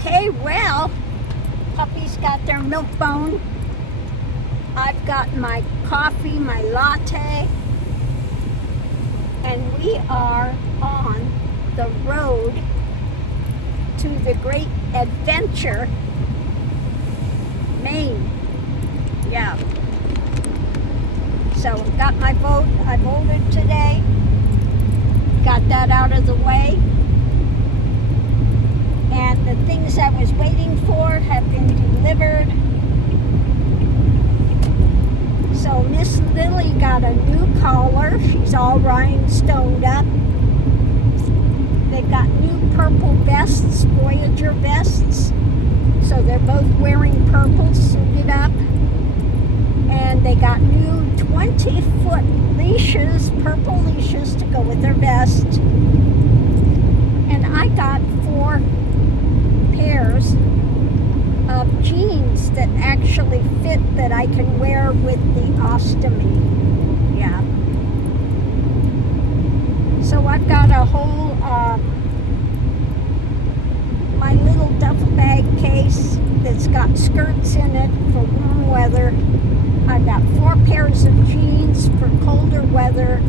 Okay, well, puppy's got their milk bone. I've got my coffee, my latte, and we are on the road to the great adventure, Maine. Yeah. So got my vote. I voted today. Got that out of the way. And the things I was waiting for have been delivered. So Miss Lily got a new collar. She's all rhinestoned up. They've got new purple vests, Voyager vests. So they're both wearing purple, suited up. And they got new 20-foot leashes, purple leashes to go with their vest. And I got 4 pairs of jeans that actually fit, that I can wear with the ostomy. Yeah. So I've got a whole, my little duffel bag case that's got skirts in it for warm weather. I've got 4 pairs of jeans for colder weather.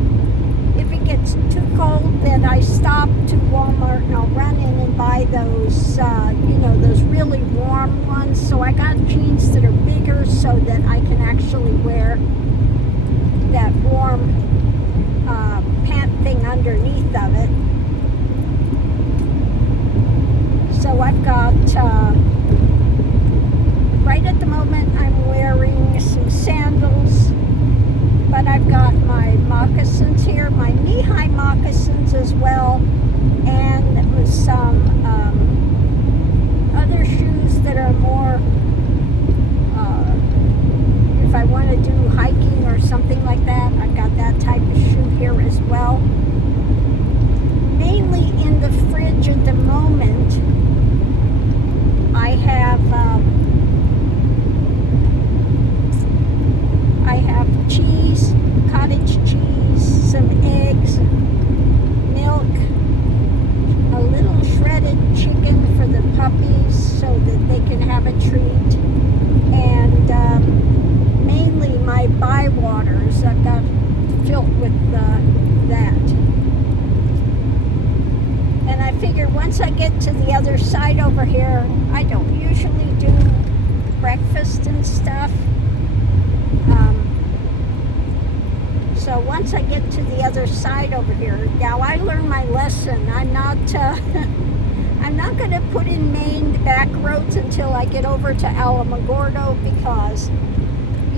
If it gets too cold, then I stop to Walmart and I'll run in and buy those, those really warm ones. So I got jeans that are bigger so that I can actually wear that warm pant thing underneath of it. So I've got, right at the moment I'm wearing some sandals, but I've got my moccasins here, my knee-high moccasins as well, and with some other shoes that are more, if I want to do hiking or something like that, I've got that type of shoe here as well. Mainly in the fridge at the moment, I have cheese, cottage cheese, some eggs, milk, a little shredded chicken for the puppies so that they can have a treat, and mainly my bywaters. I've got filled with that. And I figure once I get to the other side over here, I don't usually do breakfast and stuff. So once I get to the other side over here, now I learned my lesson. I'm not going to put in Maine the back roads until I get over to Alamogordo, because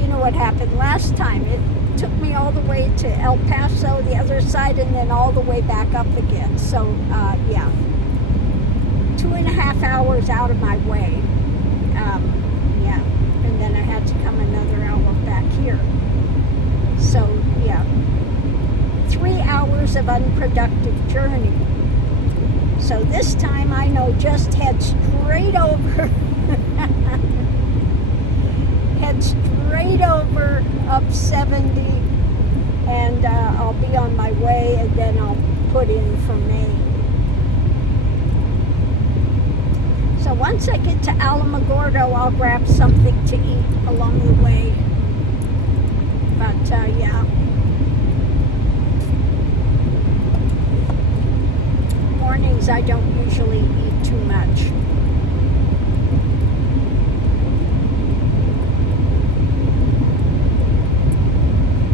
you know what happened last time. It took me all the way to El Paso, the other side, and then all the way back up again. So yeah, 2.5 hours out of my way. Yeah, and then I had to come another hour back here. So yeah, 3 hours of unproductive journey. So this time I know, just head straight over, head straight over up 70, and I'll be on my way, and then I'll put in for Maine. So once I get to Alamogordo, I'll grab something to eat along the way. But yeah, mornings I don't usually eat too much.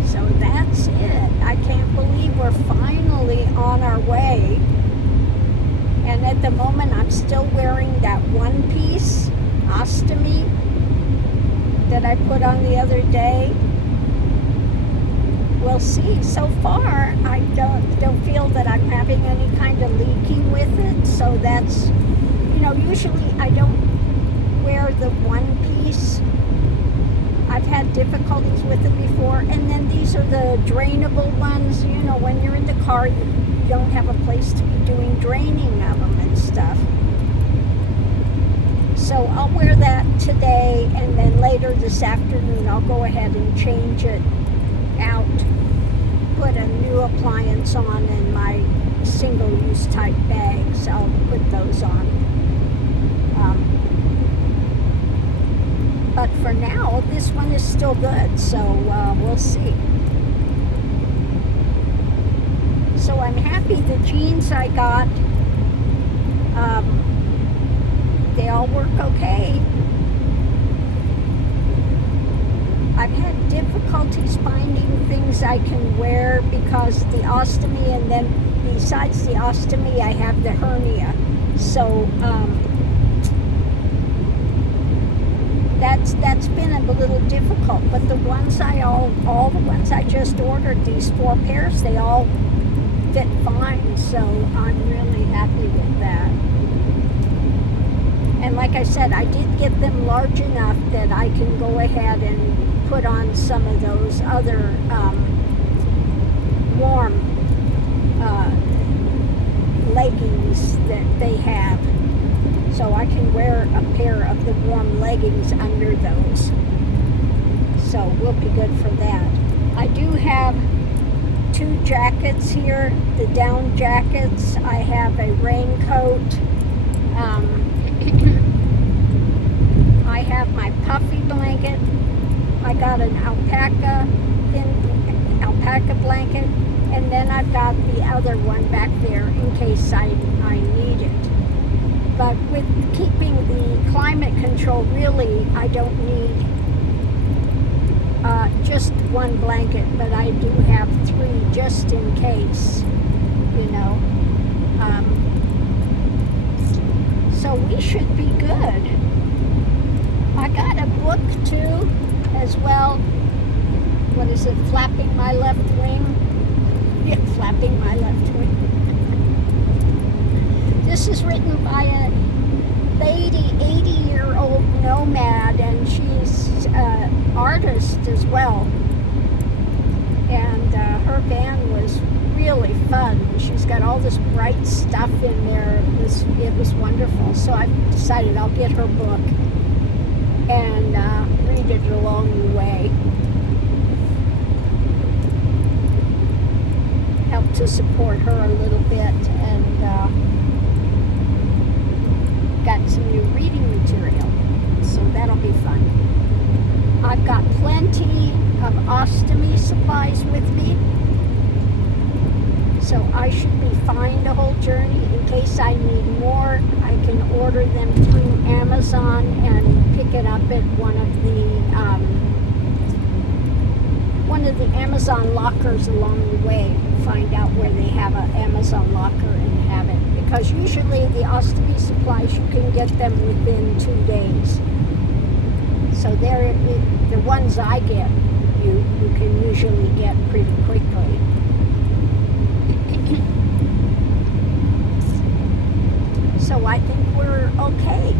So that's it. I can't believe we're finally on our way. And at the moment I'm still wearing that one-piece ostomy that I put on the other day. We'll see. So far, I don't feel that I'm having any kind of leaking with it. So that's, usually I don't wear the one piece. I've had difficulties with it before. And then these are the drainable ones. When you're in the car, you don't have a place to be doing draining of them and stuff. So I'll wear that today, and then later this afternoon I'll go ahead and change it out, put a new appliance on, and my single-use type bags, I'll put those on. real good. So we'll see. So I'm happy the jeans I got, they all work okay. I've had difficulties finding things I can wear because the ostomy, and then besides the ostomy, I have the hernia. So that's been a little difficult. But the ones all the ones I just ordered, these 4 pairs, they all fit fine. So I'm really happy with that. And like I said, I did get them large enough that I can go ahead and put on some of those other warm leggings that they have. So I can wear a pair of the warm leggings under those. So we'll be good for that. I do have 2 jackets here, the down jackets. I have a raincoat. I have my puffy blanket. I got an thin alpaca blanket, and then I've got the other one back there in case I need it. But with keeping the climate control, really, I don't need just 1 blanket, but I do have 3 just in case, you know. So we should be good. I got a book too, as well. What is it? Flapping My Left Wing? Yeah, Flapping My Left Wing. This is written by a lady, 80-year-old nomad, and she's an artist as well. And her van was really fun. She's got all this bright stuff in there. It was wonderful. So I decided I'll get her book and read it along the way. Help to support her a little bit, and got some new reading material. So that'll be fun. I've got plenty of ostomy supplies with me. So I should be fine the whole journey. In case I need more, I can order them through Amazon and pick it up at one of the Amazon lockers along the way. Find out where they have an Amazon locker and have it. Because usually the ostomy supplies, you can get them within 2 days. So the ones I get, you can usually get pretty quickly. So I think we're okay.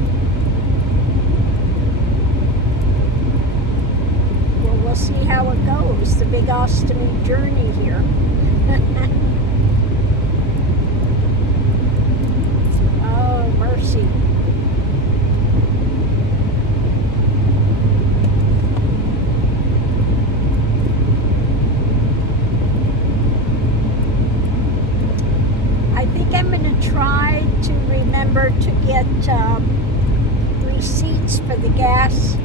Well, we'll see how it goes, the big ostomy journey here. Oh, mercy. I think I'm going to try to remember to get receipts for the gas.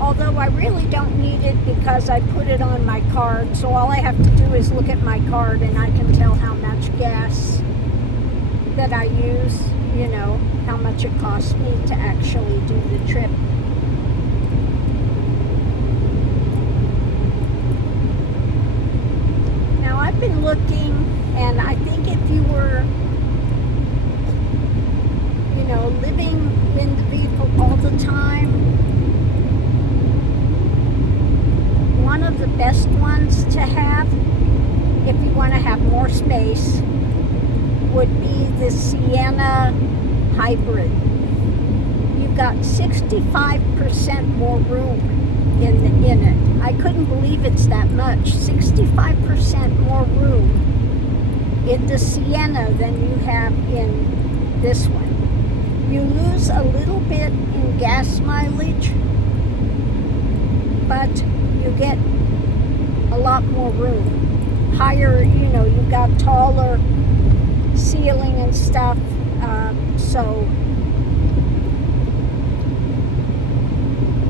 Although I really don't need it because I put it on my card. So all I have to do is look at my card and I can tell how much gas that I use, you know, how much it costs me to actually do the trip. Now I've been looking, and I think if you were, you know, living in the vehicle all the time, one of the best ones to have, if you want to have more space, would be the Sienna Hybrid. You've got 65% more room in it. I couldn't believe it's that much. 65% more room in the Sienna than you have in this one. You lose a little bit in gas mileage, but you get a lot more room. Higher, you know, you've got taller ceiling and stuff, so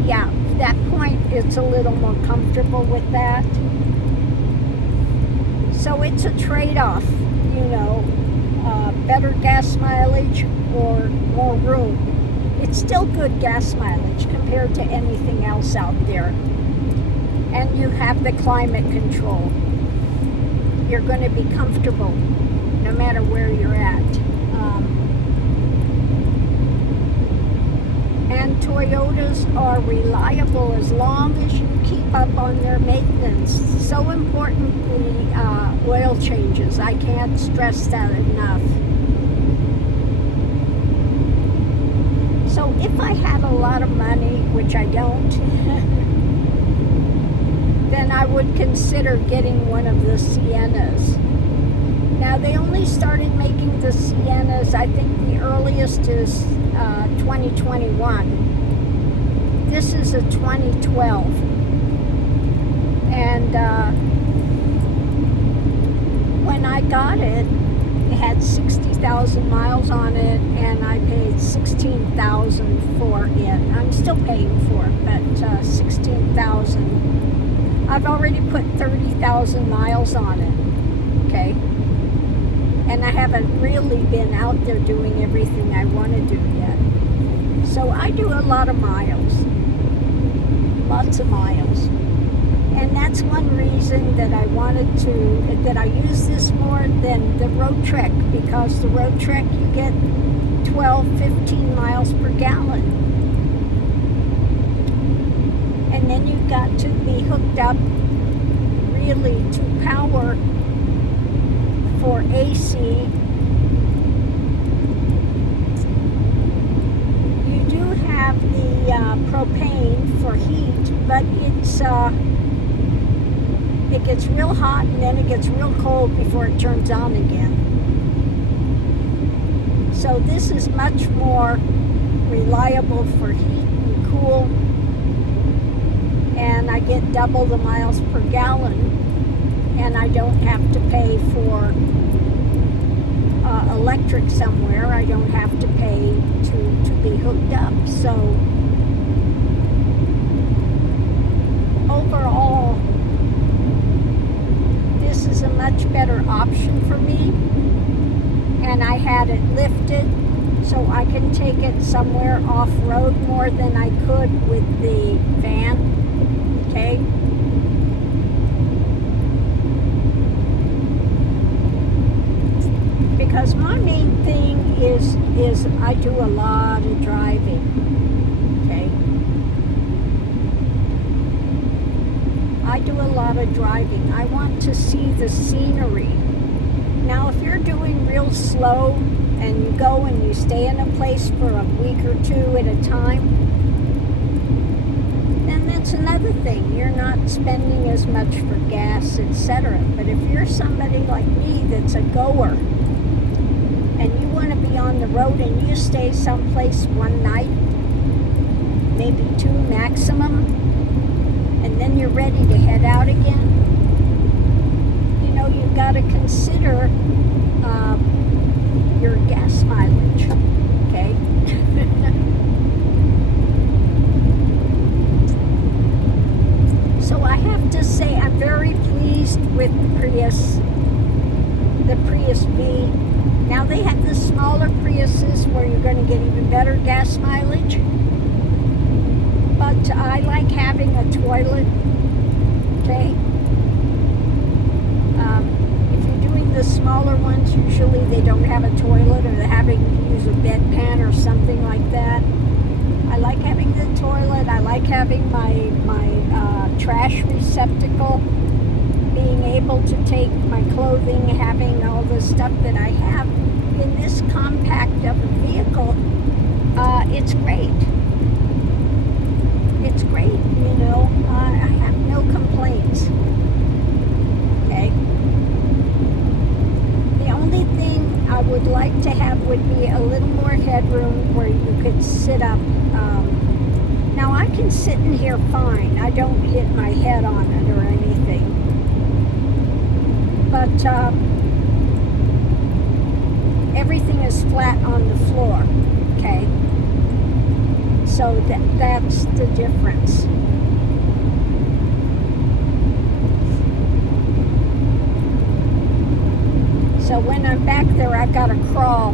yeah, that a little more comfortable with that. So it's a trade-off, you know, better gas mileage or more room. It's still good gas mileage compared to anything else out there. And you have the climate control. You're going to be comfortable no matter where you're at. And Toyotas are reliable as long as you keep up on their maintenance. So important, the oil changes. I can't stress that enough. So if I had a lot of money, which I don't, then I would consider getting one of the Siennas. Now they only started making the Siennas, I think the earliest is 2021. This is a 2012. And when I got it, it had 60,000 miles on it, and I paid $16,000 for it. I'm still paying for it, but $16,000. I've already put 30,000 miles on it, okay? And I haven't really been out there doing everything I want to do yet. So I do a lot of miles, lots of miles. And that's one reason that I that I use this more than the Road Trek, because the Road Trek you get 12, 15 miles per gallon. And then you've got to be hooked up really to power for AC. You do have the propane for heat, but it gets real hot and then it gets real cold before it turns on again. So this is much more reliable for heat and cool, and I get double the miles per gallon, and I don't have to pay for electric somewhere. I don't have to pay to be hooked up. So overall, this is a much better option for me, and I had it lifted so I can take it somewhere off-road more than I could with the van, okay? Because my main thing is I do a lot of driving, okay? I do a lot of driving. I want to see the scenery. Now, if you're doing real slow and you go and you stay in a place for a week or two at a time, then that's another thing. You're not spending as much for gas, etc. But if you're somebody like me that's a goer, and you want to be on the road and you stay someplace one night, maybe two maximum, and then you're ready to head out again, you know, you've got to consider your gas mileage, okay? So I have to say I'm very pleased with the Prius V. Now they have the smaller Priuses where you're going to get even better gas mileage. But I like having a toilet, okay? If you're doing the smaller ones, usually they don't have a toilet, or they're having to use a bedpan or something like that. I like having the toilet. I like having my trash receptacle, being able to take my clothing, having all the stuff that I have in this compact of a vehicle. It's great. It's great, you know. I have no complaints. Okay. The only thing I would like to have would be a little more headroom where you could sit up. Now I can sit in here fine. I don't hit my head on it or anything. But everything is flat on the floor, okay? So that's the difference. when I'm back there, I've got to crawl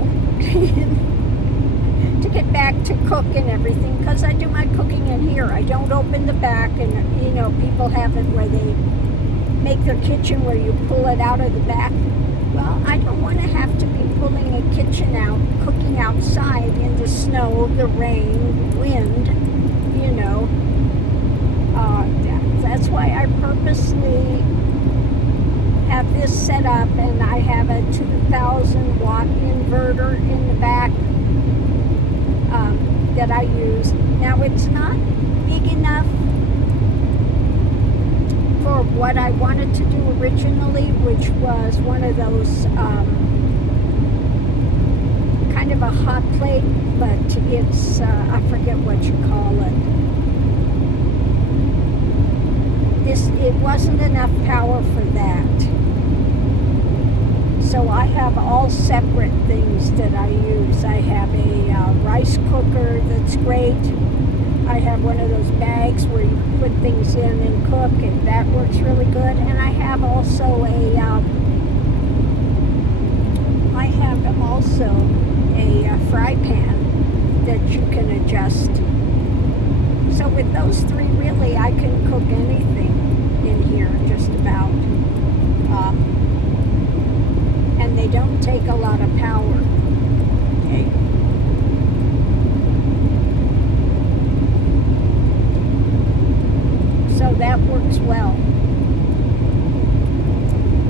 to get back to cook and everything, because I do my cooking in here. I don't open the back, and you know, people have it where they make their kitchen where you pull it out of the back. Well, I don't want to have to be pulling a kitchen out, cooking outside in the snow, the rain, wind, you know. That's why I purposely have this set up, and I have a 2,000 watt inverter in the back that I use. Now, it's not big enough for what I wanted to do originally, which was one of those kind of a hot plate, but it's I forget what you call it. It wasn't enough power for that. So I have all separate things that I use. I have a rice cooker that's great. I have one of those bags where you put things in and cook, and that works really good. And I have also a fry pan that you can adjust. So with those three, really, I can cook anything in here, just about. And they don't take a lot of power. Okay. So that works well.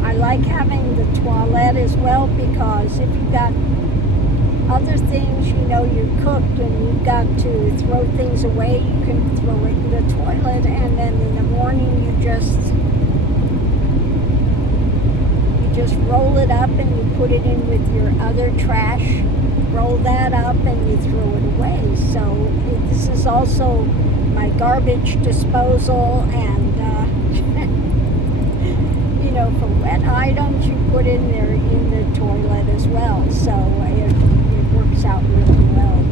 I like having the toilet as well, because if you've got other things, you know, you cooked and you've got to throw things away, you can throw it in the toilet, and then in the morning you just roll it up and you put it in with your other trash, roll that up and you throw it away. So this is also my garbage disposal, and you know, for wet items you put in there in the toilet as well. So it works out really well.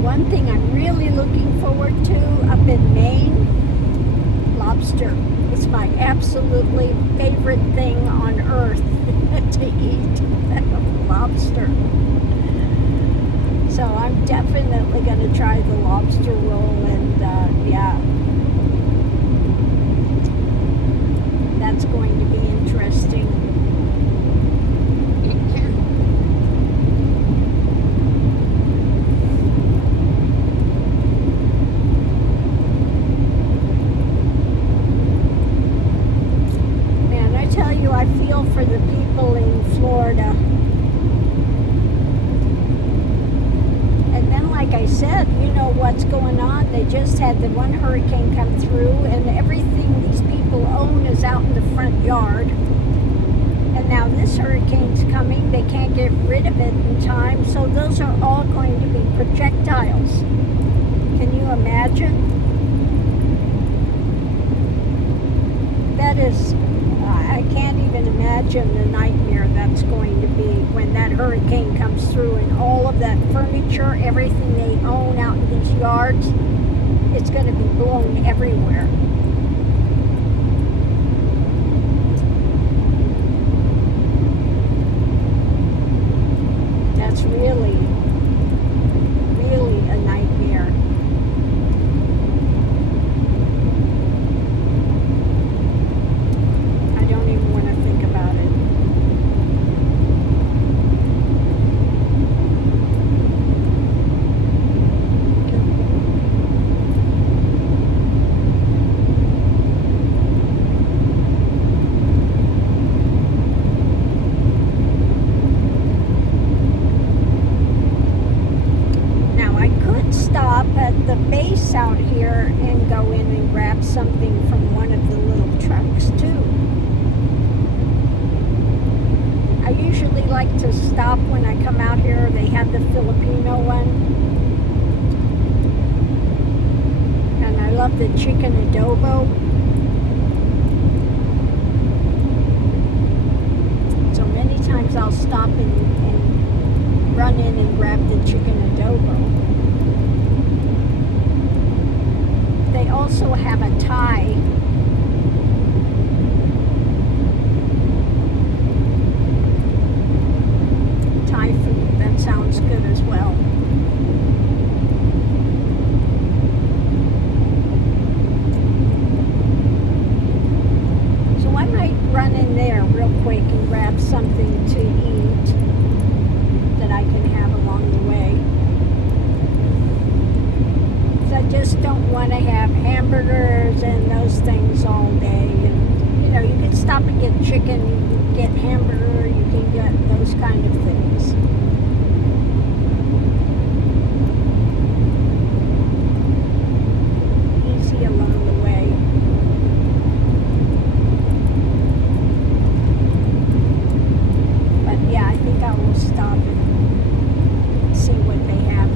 One thing I'm really looking forward to up in Maine, lobster. It's my absolutely favorite thing on earth to eat, lobster. So I'm definitely going to try the lobster roll, and yeah, that's going to be interesting. I feel for the people in Florida. And then, like I said, you know what's going on. They just had the one hurricane come through, and everything these people own is out in the front yard. And now this hurricane's coming. They can't get rid of it in time, so those are all going to be projectiles. Can you imagine? That is... I can't even imagine the nightmare that's going to be when that hurricane comes through, and all of that furniture, everything they own out in these yards, it's going to be blown everywhere. That's really, really a nightmare. The base out here and go in and grab something from one of the little trucks too. I usually like to stop when I come out here. They have the Filipino one, and I love the chicken adobo. So many times I'll stop just don't want to have hamburgers and those things all day. And, you know, you can stop and get chicken, you can get hamburger, you can get those kind of things. Easy along the way. But yeah, I think I will stop and see what they have.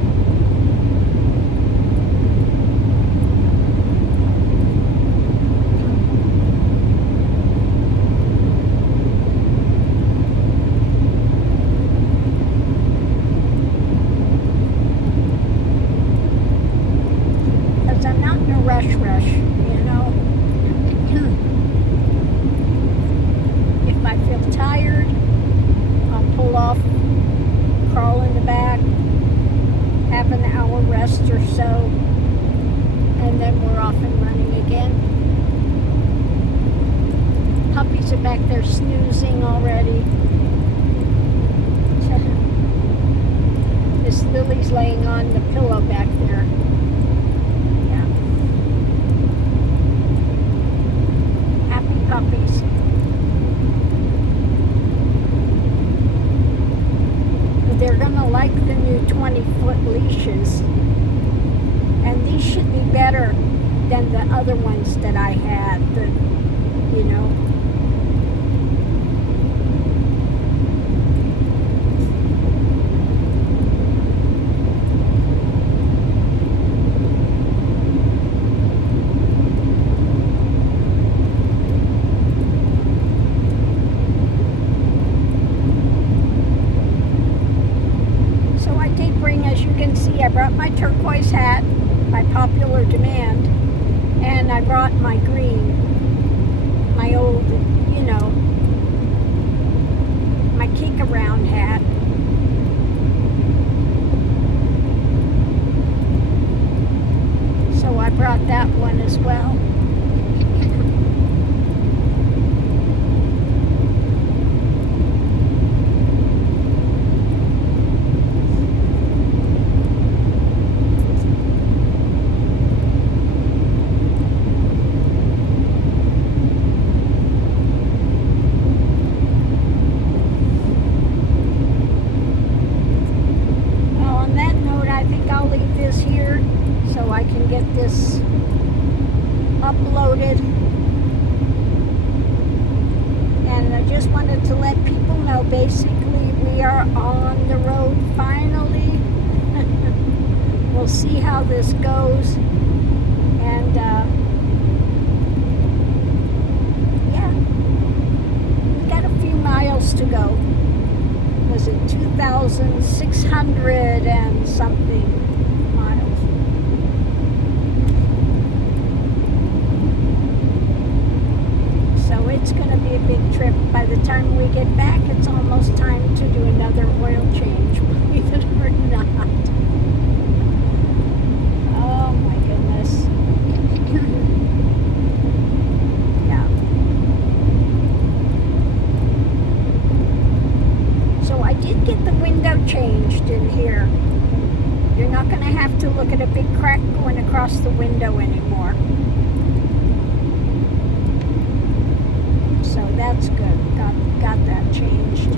I'm not in a rush, you know. If I feel tired, I'll pull off, crawl in the back, have an hour rest or so, and then we're off and running again. Puppies are back there snoozing already. Miss Lily's laying on the pillow back there. Puppies. They're gonna like the new 20-foot leashes, and these should be better than the other ones that I had. You know. As you can see, I brought my turquoise hat by popular demand, and I brought my green, my old, you know, my kick-around hat. So I brought that one as well. Here so I can get this uploaded, and I just wanted to let people know basically we are on the road finally. We'll see how this goes, and yeah, we got a few miles to go. Was it 2,600 and something? It's going to be a big trip. By the time we get back, it's almost time to do another oil change, believe it or not. Oh my goodness. Yeah. So I did get the window changed in here. You're not going to have to look at a big crack going across the window anymore. So that's good. Got that changed.